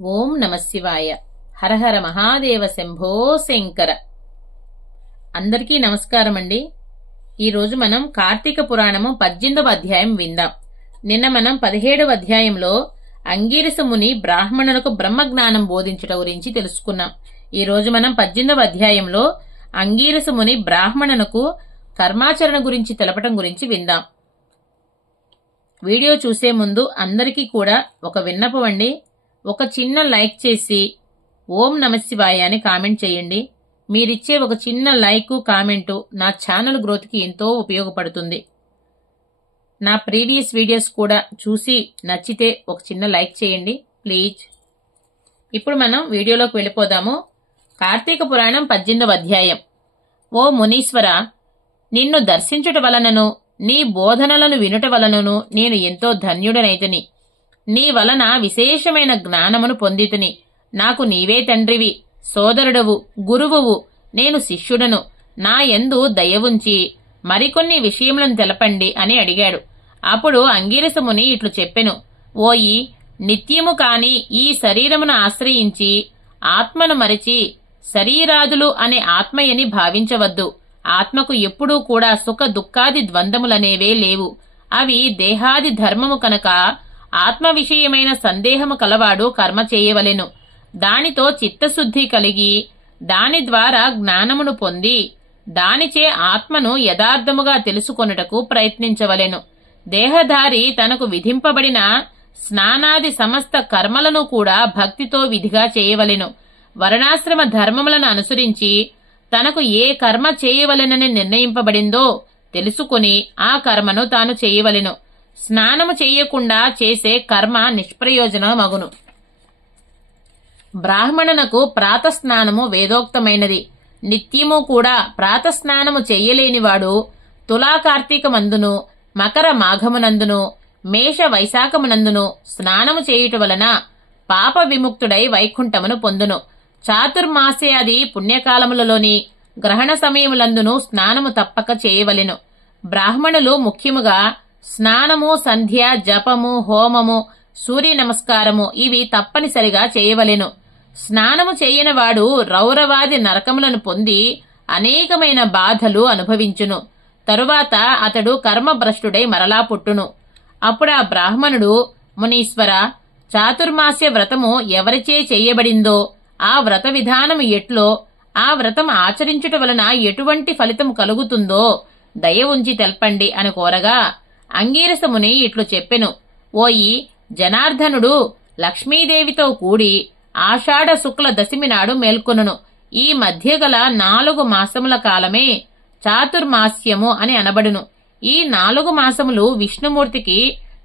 ఓం నమశివాయ. హరహర మహాదేవ శంభో శంకర. అందరికీ నమస్కారం అండి. ఈరోజు మనం కార్తీక పురాణము 18వ అధ్యాయం విందాం. నిన్న మనం 17వ అధ్యాయంలో అంగీరస ముని బ్రాహ్మణులకు బ్రహ్మజ్ఞానం బోధించట గురించి తెలుసుకున్నాం. ఈరోజు మనం 18వ అధ్యాయంలో అంగీరస ముని బ్రాహ్మణులకు కర్మాచరణ గురించి తెలపటం గురించి విందాం. వీడియో చూసే ముందు అందరికీ కూడా ఒక విన్నపం అండి. ఒక చిన్న లైక్ చేసి ఓం నమశివాయ అని కామెంట్ చేయండి. మీరిచ్చే ఒక చిన్న లైకు కామెంటు నా ఛానల్ గ్రోత్కి ఎంతో ఉపయోగపడుతుంది. నా ప్రీవియస్ వీడియోస్ కూడా చూసి నచ్చితే ఒక చిన్న లైక్ చేయండి ప్లీజ్. ఇప్పుడు మనం వీడియోలోకి వెళ్ళిపోదాము. కార్తీక పురాణం 18వ అధ్యాయం. ఓ మునీశ్వర, నిన్ను దర్శించుట వలనను నీ బోధనలను వినుట వలనను నేను ఎంతో ధన్యుడనైతిని. నీ వలన విశేషమైన జ్ఞానమును పొందితిని. నాకు నీవే తండ్రివి, సోదరుడవు, గురువువు, నేను శిష్యుడను. నా యందు దయవుంచి మరికొన్ని విషయములను తెలపండి అని అడిగాడు. అప్పుడు అంగీరస ముని ఇట్లు చెప్పెను. ఓయి, నిత్యము కాని ఈ శరీరమును ఆశ్రయించి ఆత్మను మరచి శరీరాదులు అనే ఆత్మయని భావించవద్దు. ఆత్మకు ఎప్పుడూ కూడా సుఖ దుఃఖాది ద్వంద్వములనేవే లేవు. అవి దేహాది ధర్మము కనుక ఆత్మ విషయమైన సందేహము కలవాడు కర్మ చేయవలెను. దానితో చిత్తశుద్ధి కలిగి దాని ద్వారా జ్ఞానమును పొంది దానిచే ఆత్మను యథార్థముగా తెలుసుకొనుటకు ప్రయత్నించవలెను. దేహధారి తనకు విధింపబడిన స్నానాది సమస్త కర్మలను కూడా భక్తితో విధిగా చేయవలెను. వర్ణాశ్రమ ధర్మములను అనుసరించి తనకు ఏ కర్మ చేయవలెనని నిర్ణయింపబడిందో తెలుసుకుని ఆ కర్మను తాను చేయవలెను. స్నానము చేయకుండా చేసే కర్మ నిష్ప్రయోజనమగును. బ్రాహ్మణునకు ప్రాతస్నానము వేదోక్తమైనది. నిత్యము కూడా ప్రాతస్నానము చెయ్యలేనివాడు తులాకార్తీకమందును మకర మాఘమునందును మేష వైశాఖమునందును స్నానము చేయుట వలన పాప విముక్తుడై వైకుంఠమును పొందును. చాతుర్మాస్యాది పుణ్యకాలములలోని గ్రహణ సమయములందును స్నానము తప్పక చేయవలెను. బ్రాహ్మణులు ముఖ్యముగా స్నానము, సంధ్య, జపము, హోమము, సూర్య నమస్కారము ఇవి తప్పనిసరిగా చేయవలెను. స్నానము చేయనివాడు రౌరవాది నరకములను పొంది అనేకమైన బాధలు అనుభవించును. తరువాత అతడు కర్మభ్రష్టుడై మరలా పుట్టును. అప్పుడు ఆ బ్రాహ్మణుడు, మునీశ్వర, చాతుర్మాస్య వ్రతము ఎవరిచే చేయబడిందో ఆ వ్రత విధానము ఎట్లో, ఆ వ్రతం ఆచరించుట వలన ఎటువంటి ఫలితం కలుగుతుందో దయ ఉంచి తెల్పండి అని కోరగా అంగీరస ముని ఇట్లు చెప్పెను. ఓయి, జనార్దనుడు లక్ష్మీదేవితో కూడి ఆషాఢ శుక్ల దశమి నాడు మేల్కొనును. ఈ మధ్య గల 4 మాసముల కాలమే చాతుర్మాస్యము అని అనబడును. ఈ 4 మాసములు విష్ణుమూర్తికి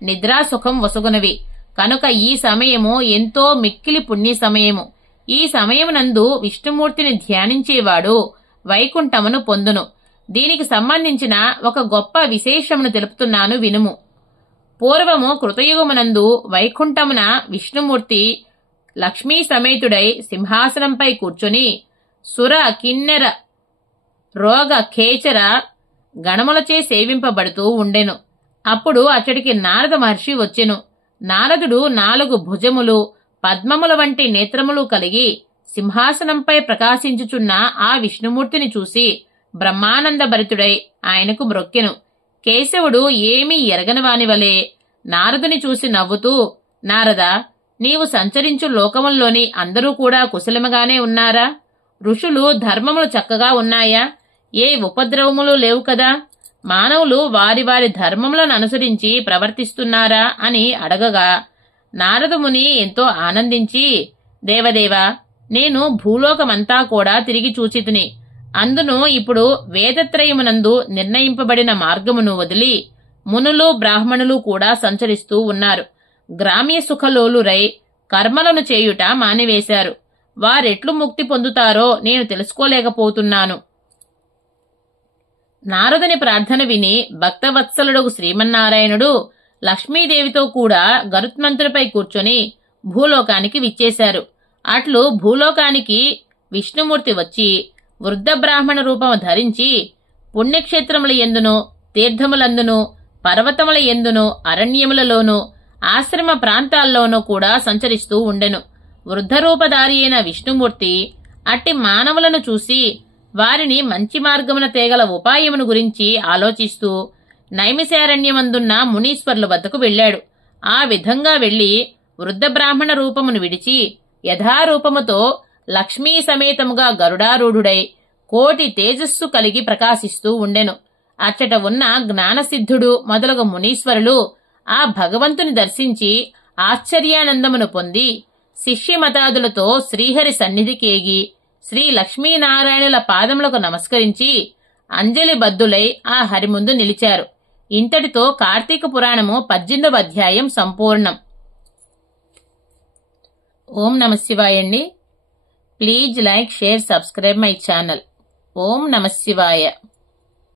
నిద్రాసుఖం వసుగునవి కనుక ఈ సమయము ఎంతో మిక్కిలి పుణ్య సమయము. ఈ సమయమునందు విష్ణుమూర్తిని ధ్యానించేవాడు వైకుంఠమును పొందును. దీనికి సంబంధించిన ఒక గొప్ప విశేషమును తెలుపుతున్నాను వినుము. పూర్వము కృతయుగమునందు వైకుంఠమున విష్ణుమూర్తి లక్ష్మీ సమేతుడై సింహాసనంపై కూర్చుని సుర కిన్నెర రోగ ఖేచర గణములచే సేవింపబడుతూ ఉండెను. అప్పుడు అతడికి నారద మహర్షి వచ్చెను. నారదుడు 4 భుజములు, పద్మముల వంటి నేత్రములు కలిగి సింహాసనంపై ప్రకాశించుచున్న ఆ విష్ణుమూర్తిని చూసి బ్రహ్మానంద భరితుడై ఆయనకు మ్రొక్కెను. కేశవుడు ఏమీ ఎరగనివాని వలె నారదుని చూసి నవ్వుతూ, నారద, నీవు సంచరించు లోకముల్లోని అందరూ కూడా కుశలముగానే ఉన్నారా? ఋషులు ధర్మములు చక్కగా ఉన్నాయా? ఏ ఉపద్రవములు లేవు కదా? మానవులు వారి వారి ధర్మములను అనుసరించి ప్రవర్తిస్తున్నారా అని అడగగా నారదముని ఎంతో ఆనందించి, దేవదేవా, నేను భూలోకమంతా కూడా తిరిగి చూచితిని. అందును ఇప్పుడు వేదత్రయమునందు నిర్ణయింపబడిన మార్గమును వదిలి మునులు బ్రాహ్మణులు కూడా సంచరిస్తూ ఉన్నారు. గ్రామ్య సుఖలోలురై కర్మలను చేయుట మానివేశారు. వారెట్లు ముక్తి పొందుతారో నేను తెలుసుకోలేకపోతున్నాను. నారదుని ప్రార్థన విని భక్తవత్సలుడు శ్రీమన్నారాయణుడు లక్ష్మీదేవితో కూడా గరుత్మంతుడిపై కూర్చొని భూలోకానికి విచ్చేశారు. అట్లు భూలోకానికి విష్ణుమూర్తి వచ్చి వృద్ధ బ్రాహ్మణ రూపము ధరించి పుణ్యక్షేత్రముల యందును, తీర్థములందును, పర్వతముల యందును, అరణ్యములలోనూ, ఆశ్రమ ప్రాంతాల్లోనూ కూడా సంచరిస్తూ ఉండెను. వృద్ధరూపధారి అయిన విష్ణుమూర్తి అట్టి మానవులను చూసి వారిని మంచి మార్గమున తేగల ఉపాయమును గురించి ఆలోచిస్తూ నైమిశారణ్యమందున్న మునీశ్వర్ల వద్దకు వెళ్లాడు. ఆ విధంగా వెళ్లి వృద్ధ బ్రాహ్మణ రూపమును విడిచి యథారూపముతో లక్ష్మీ సమేతముగా గరుడారూఢుడై కోటి తేజస్సు కలిగి ప్రకాశిస్తూ ఉండెను. అచ్చట ఉన్న జ్ఞానసిద్ధుడు మొదలగు మునీశ్వరులు ఆ భగవంతుని దర్శించి ఆశ్చర్యానందమును పొంది శిష్యమతాదులతో శ్రీహరి సన్నిధికేగి శ్రీ లక్ష్మీనారాయణుల పాదములకు నమస్కరించి అంజలిబద్ధులై ఆ హరి ముందు నిలిచారు. ఇంతటితో కార్తీక పురాణము 18వ అధ్యాయం సంపూర్ణం. ఓం నమః శివాయ అండి. Please like, share, subscribe my channel. ఓం నమః శివాయ.